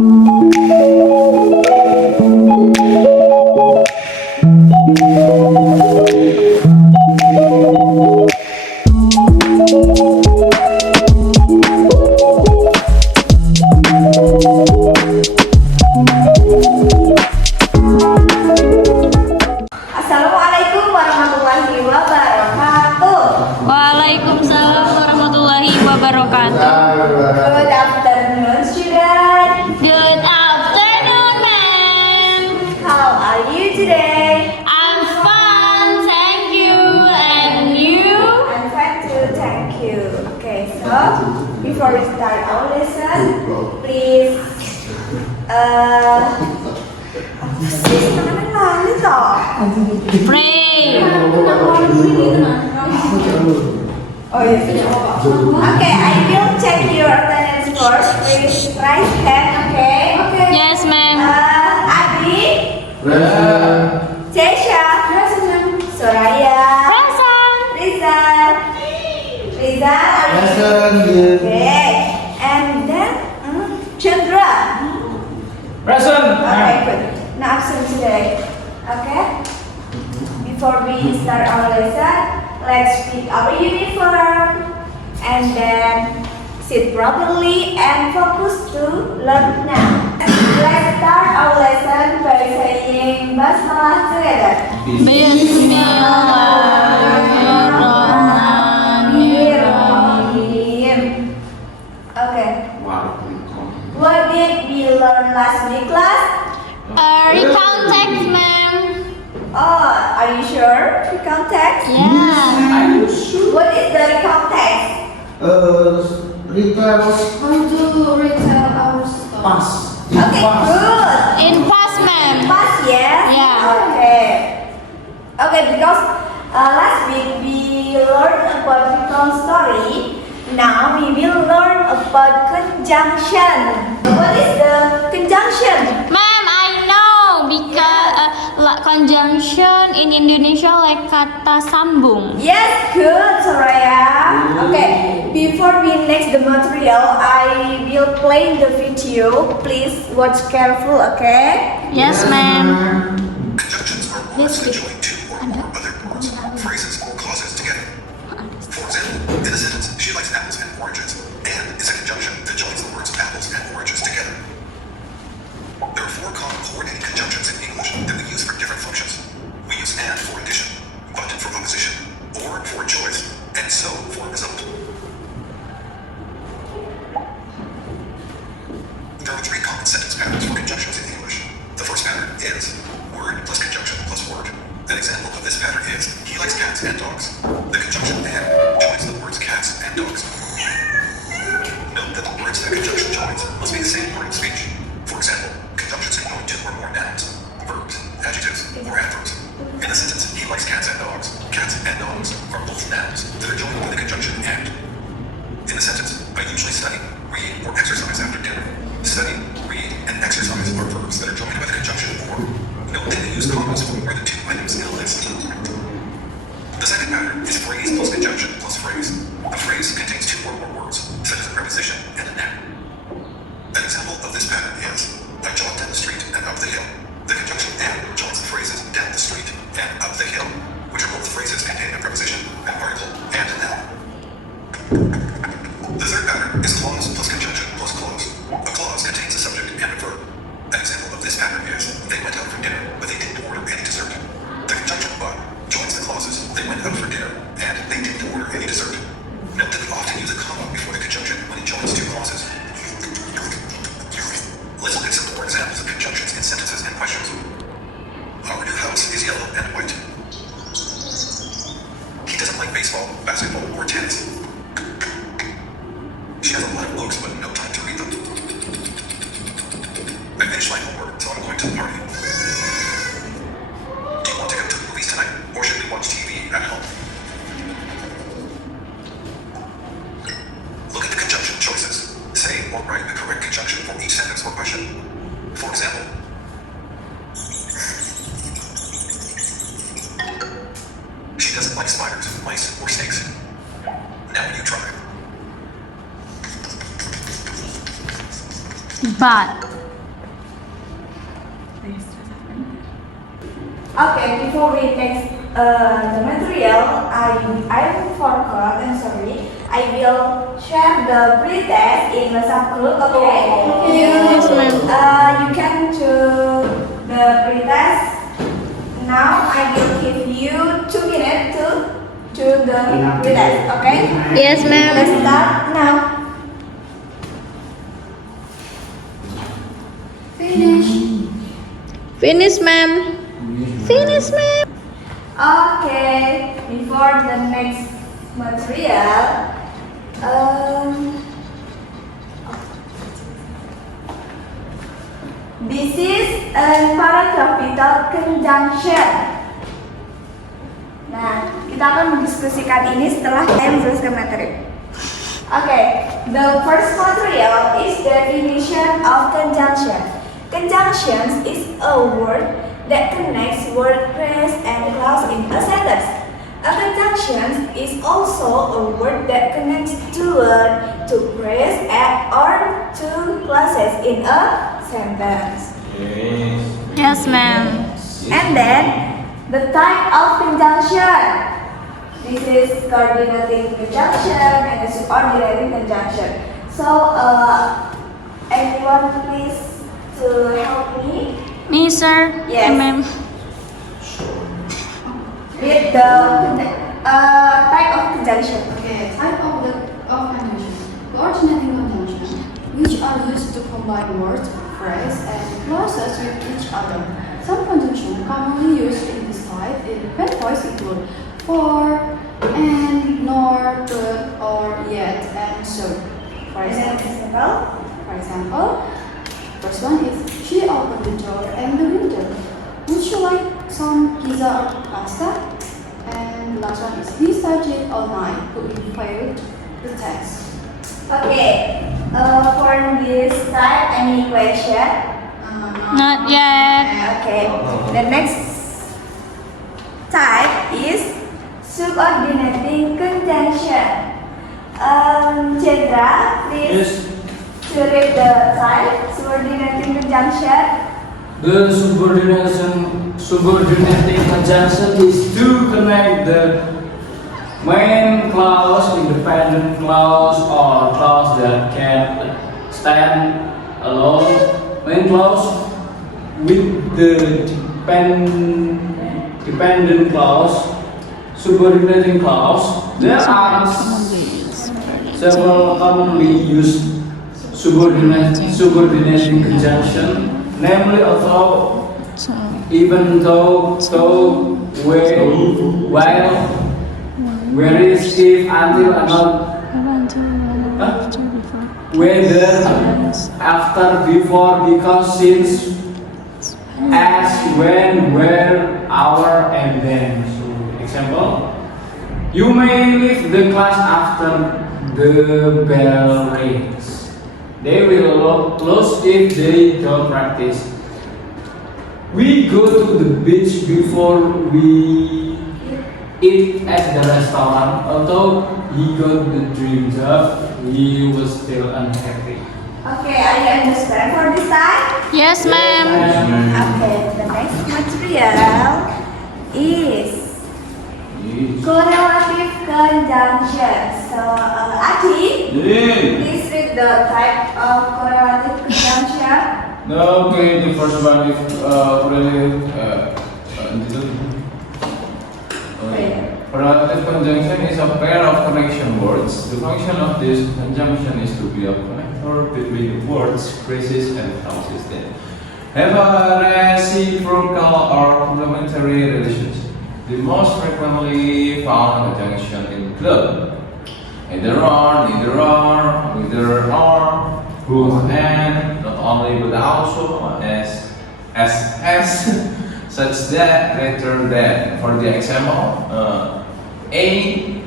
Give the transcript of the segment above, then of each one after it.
Assalamualaikum warahmatullahi wabarakatuh. Waalaikumsalam warahmatullahi wabarakatuh. Good afternoon, students. Good afternoon, ma'am. How are you today? I'm fine, thank you. And you? I'm fine too, thank you. Okay, so before we start our lesson, please Pray. Oh yes. Okay, I will check your attendance first. Please raise hand. Okay. Okay. Yes, ma'am. Adi, Cesha, Soraya, Present. Rizal, are you? Okay. And then Chandra. Present. Okay, good. Now absent today. Okay. Before we start our lesson, let's pick our uniform and then sit properly and focus to learn now. Let's start our lesson by saying basmalah together. Bismillahirrahmanirrahim. Okay. What did we learn last week, class? Recount text, ma'am. Oh, are you sure? Recount text? Yeah. What is the recount text? Pas. Okay, good. In past, ma'am. Pas, yes? Yeah. Okay. Okay, because last week we learned about recount story. Now we will learn about conjunction. What is the conjunction? Ma'am, I know because conjunction in Indonesia like kata sambung. Yes, good, Soraya. Okay, before we next the material, I will play the video. Please watch careful, okay? Yes, ma'am. Conjunctions are words that join two or more other words, phrases, or clauses together. For example, in a sentence, she likes apples and oranges, and is a conjunction that joins the words apples and oranges together. There are four common coordinating conjunctions in English that we use for different functions. We use and for addition, but for opposition, or for choice, and so for result. There are three common sentence patterns for conjunctions in English. The first pattern is word plus conjunction plus word. An example of this pattern is he likes cats and dogs. The conjunction and joins the words cats and dogs. Note that the words that conjunction joins must be the same word in speech. For example, conjunctions can join two or more nouns, verbs, adjectives, or adverbs. In the sentence, he likes cats and dogs are both nouns that are joined by the conjunction and. In the sentence, I usually study, read, or exercise after dinner. Study, read, and exercise are verbs that are joined by the conjunction or. Note that we use commas for more than two items in a list. The second pattern is phrase plus conjunction plus phrase. A phrase contains two or more words, such as a preposition and a noun. An example of this pattern is, I jogged down the street and up the hill. The conjunction and joins the phrases down the street and up the hill, which are both phrases containing a preposition, an article, and a noun. The third pattern is clause plus conjunction plus clause. A clause contains a subject and a verb. An example of this pattern is, they went out for dinner, but they didn't order any dessert. The conjunction but joins the clauses, they went out for dinner, and they didn't order any dessert. Note that we often use a comma before the conjunction when it joins two clauses. Let's look at some more examples of conjunctions in sentences and questions. Our new house is yellow and white. He doesn't like baseball, basketball, or tennis. She has a lot of books, but no time to read them. I finished my homework, so I'm going to the party. Do you want to go to the movies tonight, or should we watch TV at home? Look at the conjunction choices. Say or write the correct conjunction for each sentence or question. For example, she doesn't like spiders, mice, or snakes. Now you try. But Okay, before we next the material, I forgot. I'm sorry. I will share the pretest in WhatsApp group. Okay. Yes, ma'am. You can do the pretest. Now I will give you 2 minutes to do the pretest. Okay. Yes, Let's ma'am. start now. Finish, ma'am. Finish, ma'am. Okay, before the next material, this is a paragraphical conjunction. Nah, kita akan mendiskusikan ini setelah saya menjelaskan materi. Okay, the first material is definition of conjunction. Conjunctions is a word that connects word, phrase, and clause in a sentence. A conjunction is also a word that connects two words, two phrase, or two clauses in a sentence. Yes, ma'am. And then the type of conjunction. This is coordinating conjunction and the subordinating conjunction. So, anyone please to help me Me, sir. Yes. Ma'am. read the type of conjunction. Okay, type of conjunction. Coordinating conjunction, which are used to combine words, phrase, and clauses with each other. Some conjunctions commonly used in this type in pen voice include for, and, nor, but, or, yet, and so. For example, first one is she opened the door and the window. Would you like some pizza or pasta? And the last one is he studied all night, but he failed the test. Okay, for this type, any question? Not yet. Okay, the next type is subordinating conjunction. Chandra, please to read the type subordinating conjunction. The subordinating conjunction is to connect the main clause, independent clause, or clause that can stand alone. Main clause with the dependent clause, subordinating clause. There are several commonly used subordinating conjunction. Namely, although, even though, while, whereas, if, until, and not, whether, after, before, because, since, as, when, where, our, and then. So, example, you may leave the class after the bell rings. They will close if they don't practice. We go to the beach before we eat at the restaurant. Although he got the dream job, he was still unhappy. Okay, are you understand for this type? Yes, ma'am. Okay, the next material is correlative conjunction. So, Adi, please read the type of correlative conjunction. Okay, the first one is correlative conjunction is a pair of connection words. The function of this conjunction is to be a connector between the words, phrases, and clauses that have a reciprocal or complementary relationship. The most frequently found conjunction include either or, neither or, whether or, whose and, not only but also, as, such that, rather than. For the example, A,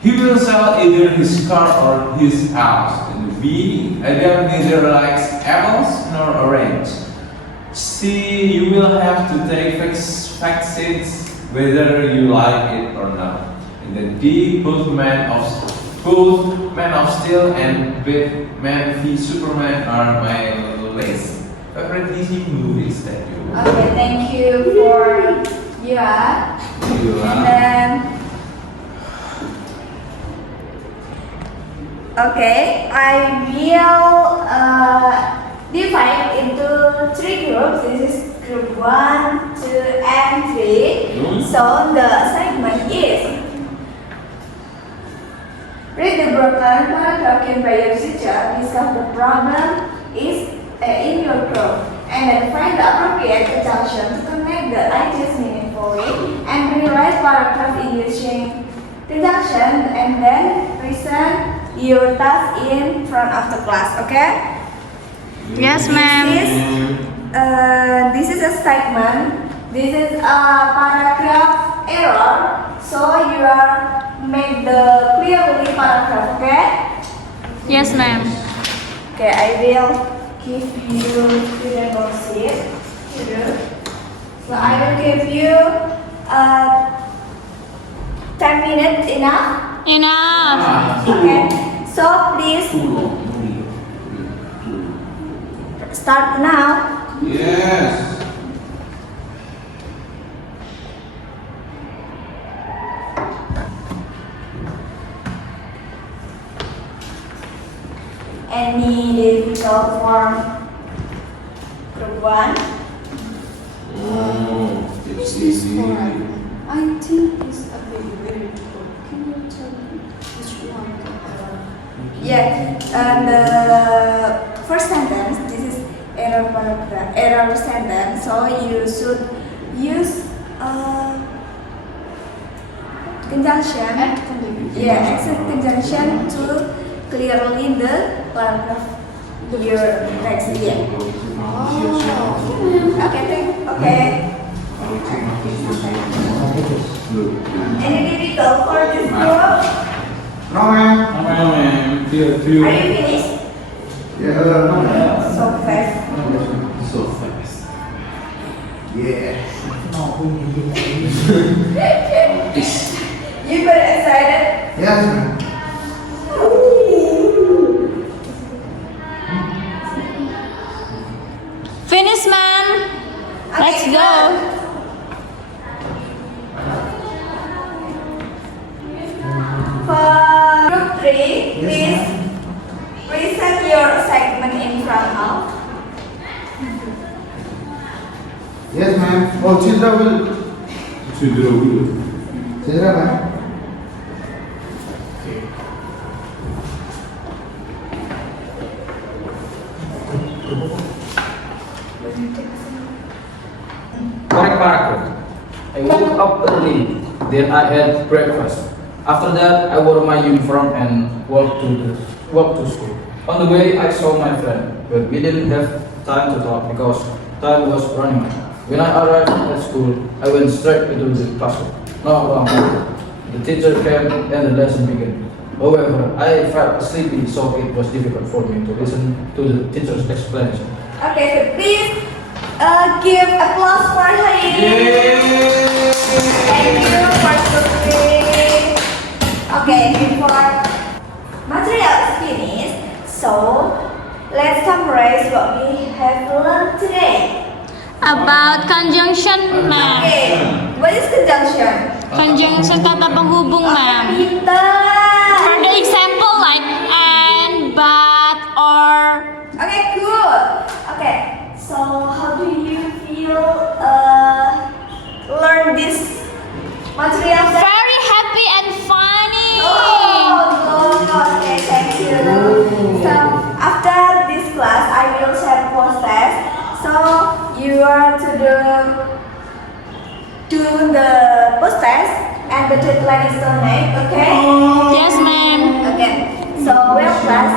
he will sell either his car or his house. And B, Adam neither likes apples nor orange. C, you will have to take vaccines whether you like it or not. And then D, both Man of Steel and Batman v Superman are my favorite DC movies that you. Okay, thank you for You are. You And are. then, okay, I will divide into 3 groups. This is group 1, 2, and 3. So the assignment is read the broken paragraph given by your teacher. Discuss the problem in your group, and then find the appropriate conjunction to make the ideas meaningfully, and rewrite paragraph using conjunction, and then present your task in front of the class. Okay? Yes, ma'am. This is a statement. This is a paragraph error. So you are make the clearly paragraph. Okay? Yes, ma'am. Okay, I will give you the sheet here. So I will give you 10 minutes enough. Enough. Okay. So please start now. Yes. Any difficult form? Group 1. Oh, it's This is easy. for I think it's a very difficult. Can you tell me which one? Yeah, and the first sentence, this is error paragraph, error sentence. So you should use conjunction. Yeah, except conjunction to clearly the paragraph your text. Yeah. Okay. Any difficult for this group? No, ma'am. Ma'am, Are you finished? Yeah, no. So fast. So fast. Yeah. You got excited? Yes, ma'am. Finish, ma'am. Let's Okay, go. For group 3, please present your assignment in front of. Yes, ma'am. Oh, Chindra will. Chindra, ma'am. Correct paragraph. I woke up early, then I had breakfast. After that, I wore my uniform and walked to school. On the way, I saw my friend, but we didn't have time to talk because time was running out. When I arrived at school, I went straight into the classroom. Not long after, the teacher came and the lesson began. However, I felt sleepy, so it was difficult for me to listen to the teacher's explanation. Okay, so please give applause for him. Thank you for cooking. Okay, before material is finished, so let's summarize what we have learned today. About conjunction, ma'am. Okay, what is conjunction? Conjunction kata penghubung, ma'am. Pintar. For the example like and, but, or. Okay, good. Okay, so how do you feel learn this material? Very happy and funny. Oh, good. Okay, thank you. So after this class, I will share post test. So you are to do the post test, and the deadline is tonight. Okay. Yes, ma'am. Okay. So well, class.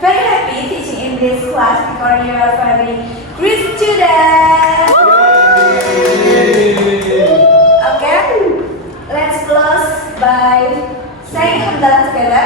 Very happy teaching in this class because you are very great student. Okay. Let's close by saying hamdalah together.